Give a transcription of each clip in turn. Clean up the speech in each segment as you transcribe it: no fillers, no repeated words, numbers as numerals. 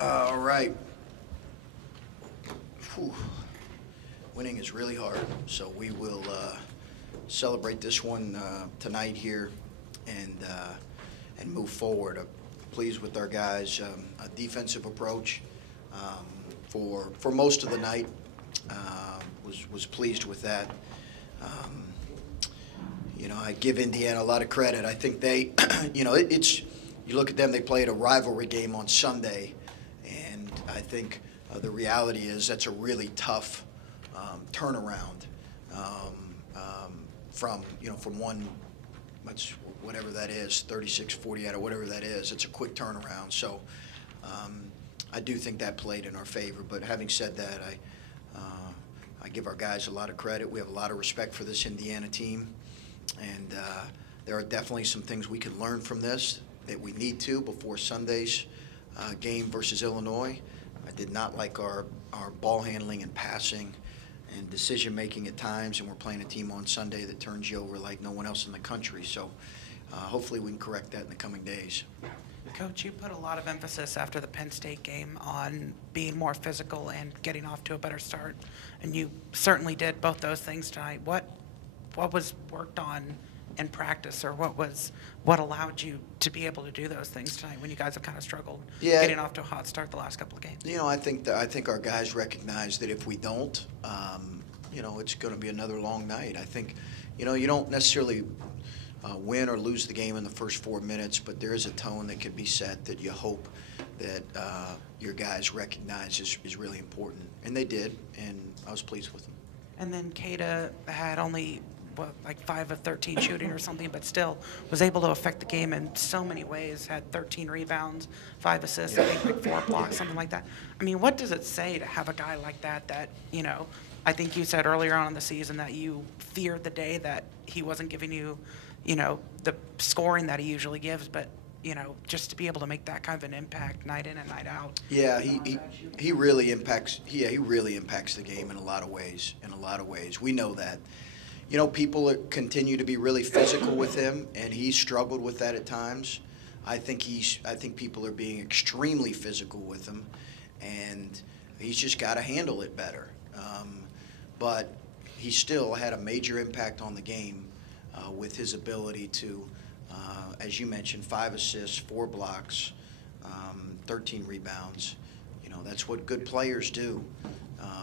All right. Whew. Winning is really hard, so we will celebrate this one tonight here and move forward. Pleased with our guys' a defensive approach for most of the night. Was pleased with that. I give Indiana a lot of credit. I think they, it's you look at them. They played a rivalry game on Sunday, and I think the reality is that's a really tough turnaround from one, whatever that is, 36-48 or whatever that is. It's a quick turnaround. So I do think that played in our favor. But having said that, I give our guys a lot of credit. We have a lot of respect for this Indiana team, and there are definitely some things we can learn from this that we need to before Sunday's game versus Illinois. I did not like our ball handling and passing and decision-making at times, and we're playing a team on Sunday that turns you over like no one else in the country. So hopefully we can correct that in the coming days. Coach, you put a lot of emphasis after the Penn State game on being more physical and getting off to a better start, and you certainly did both those things tonight. What was worked on in practice, or what allowed you to be able to do those things tonight when you guys have kind of struggled getting off to a hot start the last couple of games? I think our guys recognize that if we don't, it's going to be another long night. I think, you don't necessarily win or lose the game in the first 4 minutes, but there is a tone that can be set that you hope that your guys recognize is really important, and they did, and I was pleased with them. And then Kada had only like 5 of 13 shooting or something, but still was able to affect the game in so many ways. Had 13 rebounds, 5 assists, I think like 4 blocks, something like that. I mean, what does it say to have a guy like that? I think you said earlier on in the season that you feared the day that he wasn't giving you, the scoring that he usually gives, but just to be able to make that kind of an impact night in and night out. Yeah, he really impacts. Yeah, he really impacts the game in a lot of ways. We know that. People continue to be really physical with him, and he's struggled with that at times. I think people are being extremely physical with him, and he's just got to handle it better. But he still had a major impact on the game with his ability to, as you mentioned, 5 assists, 4 blocks, 13 rebounds. That's what good players do,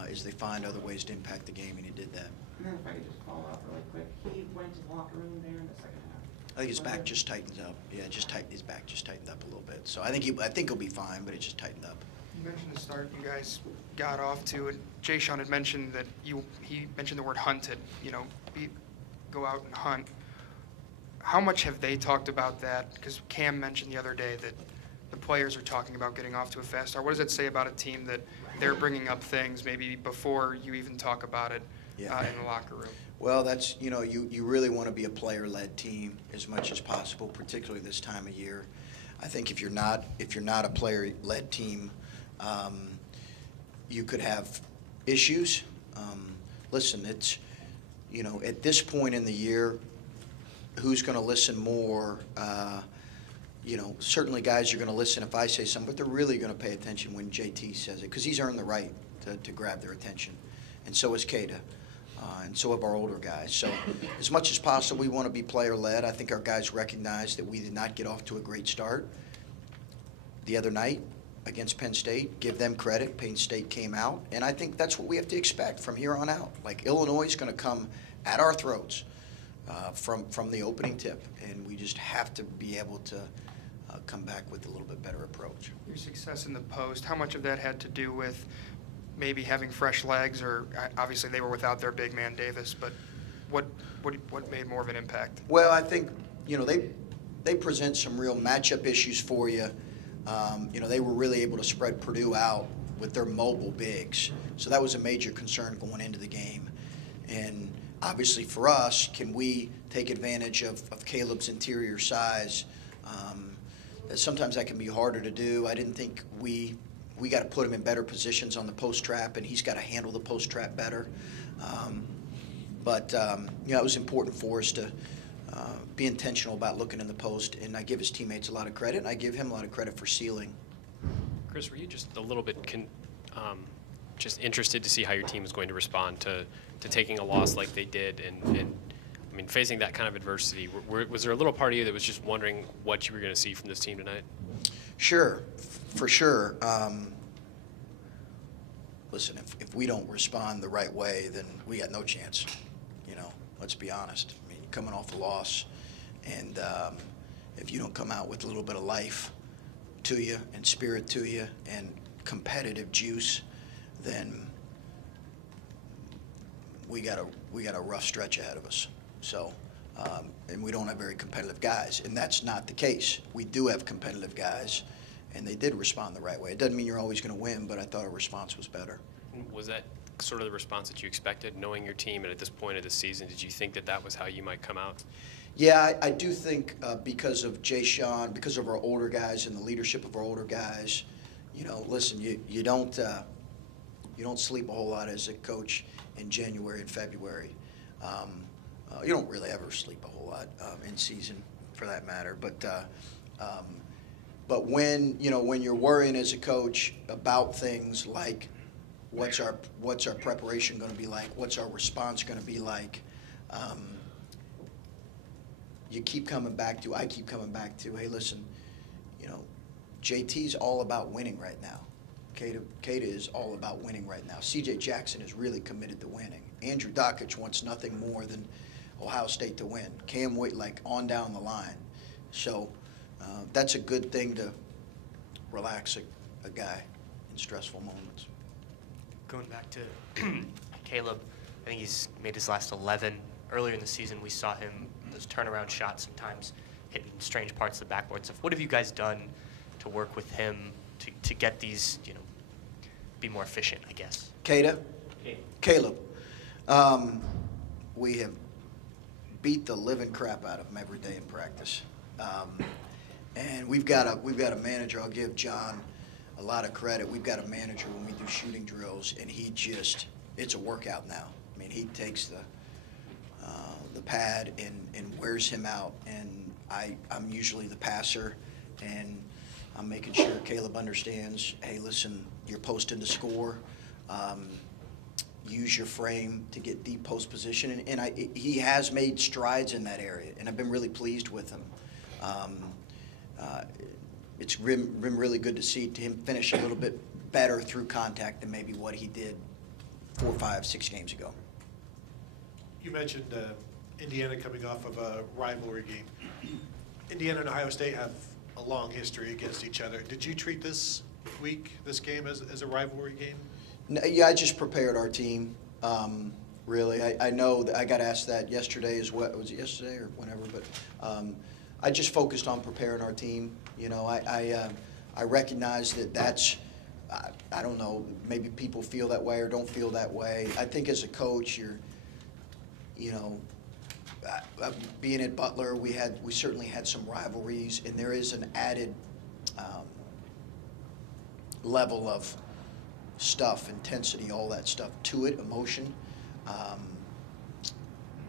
is they find other ways to impact the game, and he did that. And then if I could just call out really quick, he went to the locker room there in the second half. I think his back just tightens up. Yeah, his back just tightened up a little bit. So I think he'll be fine, but it just tightened up. You mentioned the start you guys got off to, and Jay Sean had mentioned that he mentioned the word hunted. Go out and hunt. How much have they talked about that? Because Cam mentioned the other day that the players are talking about getting off to a fast start. What does it say about a team that they're bringing up things maybe before you even talk about it? In the locker room? Well, that's, you really want to be a player-led team as much as possible, particularly this time of year. I think if you're not a player-led team, you could have issues. Listen, it's, at this point in the year, who's going to listen more? Certainly guys are going to listen if I say something, but they're really going to pay attention when JT says it, because he's earned the right to grab their attention. And so has Kada. And so have our older guys. So as much as possible, we want to be player-led. I think our guys recognize that we did not get off to a great start the other night against Penn State. Give them credit. Penn State came out. And I think that's what we have to expect from here on out. Like, Illinois is going to come at our throats from the opening tip. And we just have to be able to come back with a little bit better approach. Your success in the post, how much of that had to do with maybe having fresh legs, or obviously they were without their big man Davis, but what made more of an impact? Well, I think they present some real matchup issues for you. They were really able to spread Purdue out with their mobile bigs, so that was a major concern going into the game. And obviously for us, can we take advantage of Caleb's interior size? Sometimes that can be harder to do. I didn't think we got to put him in better positions on the post trap, and he's got to handle the post trap better. It was important for us to be intentional about looking in the post, and I give his teammates a lot of credit, and I give him a lot of credit for sealing Chris, were you just a little bit just interested to see how your team is going to respond to taking a loss like they did, and I mean, facing that kind of adversity? Was there a little part of you that was just wondering what you were going to see from this team tonight? Sure, for sure. Listen, if we don't respond the right way, then we got no chance. You know, let's be honest. I mean, coming off a loss, and if you don't come out with a little bit of life to you and spirit to you and competitive juice, then we got a rough stretch ahead of us. So, and we don't have very competitive guys, and that's not the case. We do have competitive guys, and they did respond the right way. It doesn't mean you're always going to win, but I thought our response was better. Was that sort of the response that you expected, knowing your team, and at this point of the season, did you think that was how you might come out? Yeah, I do think because of Jay Sean, because of our older guys and the leadership of our older guys, you know, listen, you don't sleep a whole lot as a coach in January and February. You don't really ever sleep a whole lot in season, for that matter. But when you're worrying as a coach about things like what's our preparation going to be like, what's our response going to be like, I keep coming back to, hey, listen, you know, JT's all about winning right now. Kata is all about winning right now. C.J. Jackson is really committed to winning. Andrew Dockich wants nothing more than Ohio State to win. Cam Wait, like, on down the line. So that's a good thing to relax a guy in stressful moments. Going back to Caleb, I think he's made his last 11. Earlier in the season, we saw him, those turnaround shots sometimes hitting strange parts of the backboard stuff. What have you guys done to work with him to get these, you know, be more efficient, I guess? Caleb. We have beat the living crap out of him every day in practice. And we've got a manager. I'll give John a lot of credit. We've got a manager when we do shooting drills, and it's a workout now. I mean, he takes the pad and wears him out, and I'm usually the passer, and I'm making sure Caleb understands, hey, listen, you're posting to score. Use your frame to get deep post position, and he has made strides in that area, and I've been really pleased with him. It's been really good to see him finish a little bit better through contact than maybe what he did 4, 5, 6 games ago. You mentioned Indiana coming off of a rivalry game. Indiana and Ohio State have a long history against each other. Did you treat this game, as a rivalry game? No, yeah, I just prepared our team. Really, I know that I got asked that yesterday as well. Was it yesterday or whenever? But I just focused on preparing our team. You know, I recognize that's. I don't know. Maybe people feel that way or don't feel that way. I think as a coach, being at Butler, we certainly had some rivalries, and there is an added level of stuff, intensity, all that stuff to it, emotion.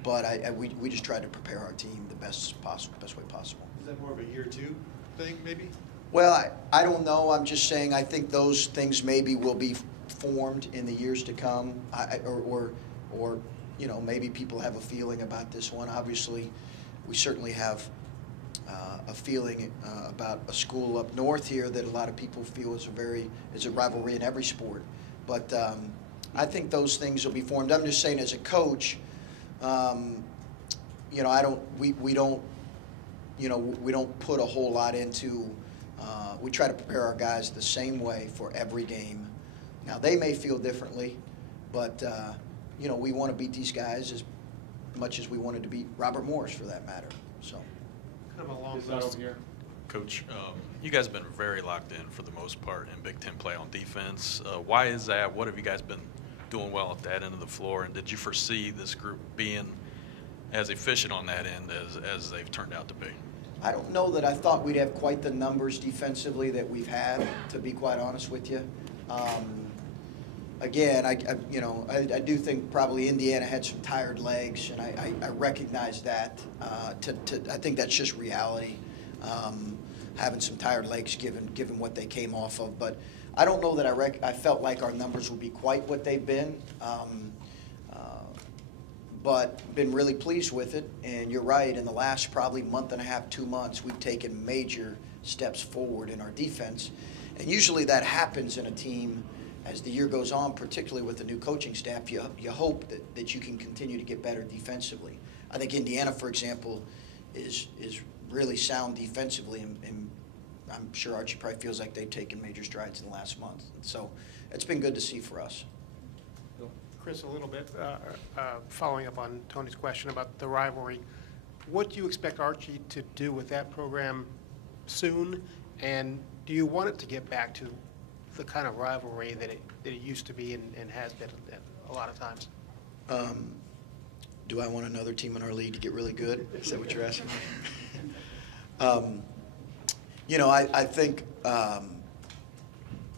But we just tried to prepare our team the best way possible. Is that more of a year 2 thing, maybe? Well, I don't know. I'm just saying I think those things maybe will be formed in the years to come, or you know, maybe people have a feeling about this one. Obviously, we certainly have a feeling about a school up north here that a lot of people feel is a rivalry in every sport. But I think those things will be formed. I'm just saying, as a coach, you know, we don't put a whole lot into. We try to prepare our guys the same way for every game. Now, they may feel differently, but you know, we want to beat these guys as much as we wanted to beat Robert Morris, for that matter. So, kind of along those. Coach, you guys have been very locked in for the most part in Big Ten play on defense. Why is that? What have you guys been doing well at that end of the floor? And did you foresee this group being as efficient on that end as they've turned out to be? I don't know that I thought we'd have quite the numbers defensively that we've had, to be quite honest with you. Again, I do think probably Indiana had some tired legs, and I recognize that. I think that's just reality. having some tired legs given what they came off of. But I don't know that I felt like our numbers would be quite what they've been. But been really pleased with it. And you're right, in the last probably month and a half, 2 months, we've taken major steps forward in our defense. And usually that happens in a team as the year goes on, particularly with the new coaching staff. You hope that you can continue to get better defensively. I think Indiana, for example, is really sound defensively, and I'm sure Archie probably feels like they've taken major strides in the last month. So it's been good to see for us. Chris, a little bit, following up on Tony's question about the rivalry, what do you expect Archie to do with that program soon, and do you want it to get back to the kind of rivalry that it used to be and has been a lot of times? Do I want another team in our league to get really good? Is that what you're asking me? You know, I think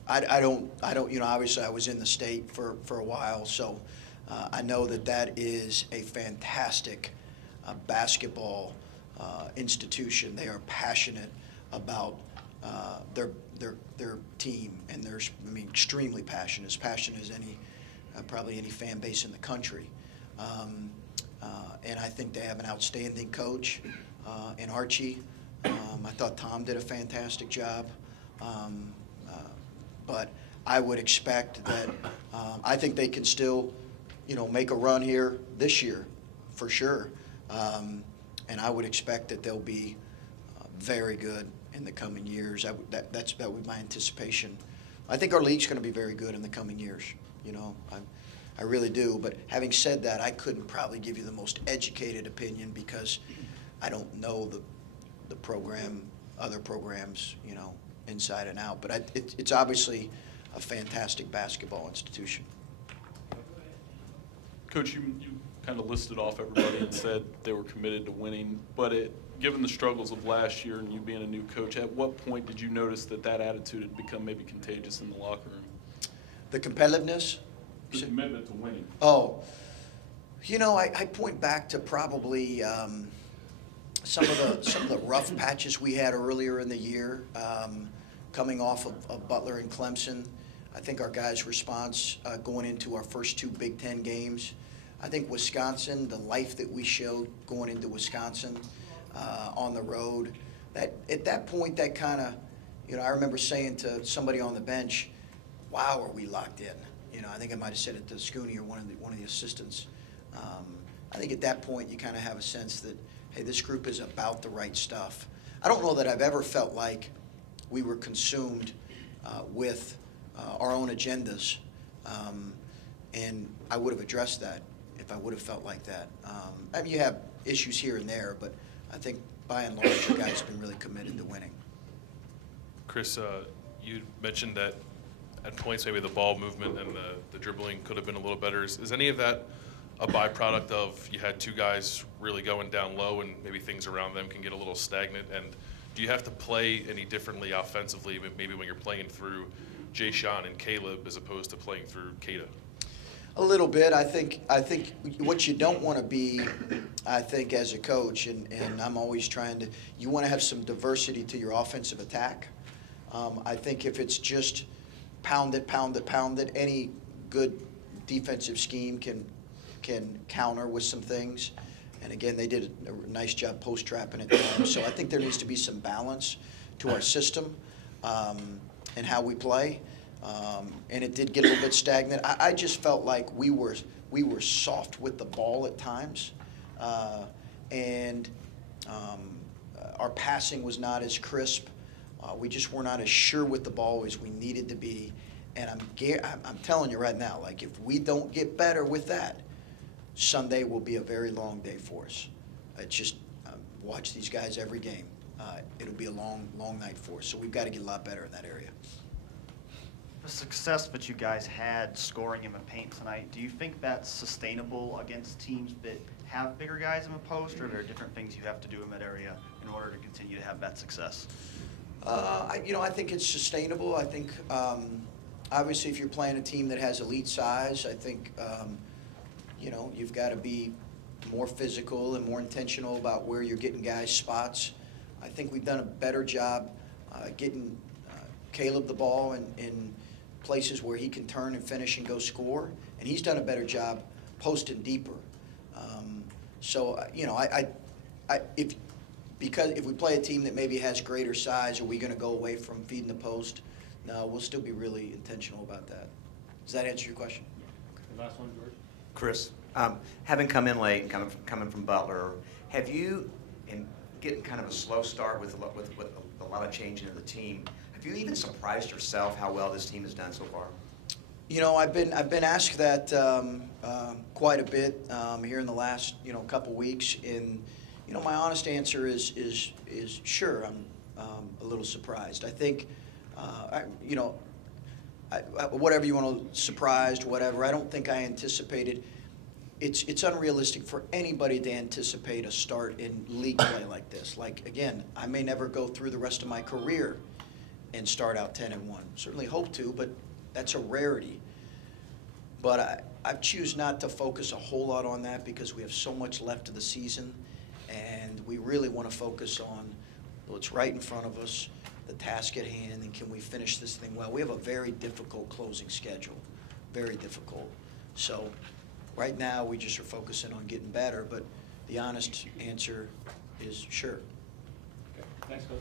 I don't, you know, obviously I was in the state for a while, so I know that is a fantastic basketball institution. They are passionate about their team, and they're, I mean, extremely passionate, as passionate as any, probably any fan base in the country. And I think they have an outstanding coach in Archie. I thought Tom did a fantastic job. But I would expect that I think they can still, you know, make a run here this year, for sure. And I would expect that they'll be very good in the coming years. That would be my anticipation. I think our league's going to be very good in the coming years. You know, I really do. But having said that, I couldn't probably give you the most educated opinion because I don't know the program, other programs, you know, inside and out. But it's obviously a fantastic basketball institution. Coach, you kind of listed off everybody and said they were committed to winning, but given the struggles of last year and you being a new coach, at what point did you notice that attitude had become maybe contagious in the locker room? The competitiveness? The commitment to winning. Oh, you know, I point back to probably some of the rough patches we had earlier in the year, coming off of Butler and Clemson. I think our guys' response going into our first 2 Big Ten games. I think Wisconsin, the life that we showed going into Wisconsin on the road, that at that point, that kind of, you know, I remember saying to somebody on the bench, "Wow, are we locked in?" You know, I think I might have said it to Scooney or one of the assistants. I think at that point, you kind of have a sense that, hey, this group is about the right stuff. I don't know that I've ever felt like we were consumed with our own agendas, and I would have addressed that if I would have felt like that. I mean, you have issues here and there, but I think by and large, the guys have been really committed to winning. Chris, you mentioned that at points maybe the ball movement and the dribbling could have been a little better. Is any of that a byproduct of you had 2 guys really going down low and maybe things around them can get a little stagnant? And do you have to play any differently offensively, maybe when you're playing through Jay Sean and Caleb as opposed to playing through Keita? A little bit. I think what you don't want to be, I think, as a coach, and I'm always trying to, you want to have some diversity to your offensive attack. I think if it's just pound it, any good defensive scheme can counter with some things. And again, they did a nice job post-trapping at times. So I think there needs to be some balance to our system and how we play. And it did get a little bit stagnant. I just felt like we were soft with the ball at times, and our passing was not as crisp. We just were not as sure with the ball as we needed to be. And I'm telling you right now, like if we don't get better with that, Sunday will be a very long day for us. It's just watch these guys every game. It'll be a long night for us. So we've got to get a lot better in that area. The success that you guys had scoring in the paint tonight, do you think that's sustainable against teams that have bigger guys in the post, or are there different things you have to do in that area in order to continue to have that success? I think it's sustainable. I think, obviously, if you're playing a team that has elite size, I think, you've got to be more physical and more intentional about where you're getting guys' spots. I think we've done a better job getting Caleb the ball in places where he can turn and finish and go score, and he's done a better job posting deeper. If we play a team that maybe has greater size, are we going to go away from feeding the post? No, we'll still be really intentional about that. Does that answer your question? The last one, George. Chris, having come in late, kind of coming from Butler, have you, in getting kind of a slow start with a lot of changing of the team, have you even surprised yourself how well this team has done so far? You know, I've been asked that quite a bit here in the last couple weeks, and my honest answer is sure, I'm a little surprised. I think whatever you want to surprised, whatever. I don't think I anticipated. It's unrealistic for anybody to anticipate a start in league play like this. Like, again, I may never go through the rest of my career and start out 10-1. Certainly hope to, but that's a rarity. But I choose not to focus a whole lot on that because we have so much left of the season, and we really want to focus on what's right in front of us, the task at hand, and can we finish this thing well. We have a very difficult closing schedule, very difficult. So right now we just are focusing on getting better, but the honest answer is sure. Okay. Thanks, Coach.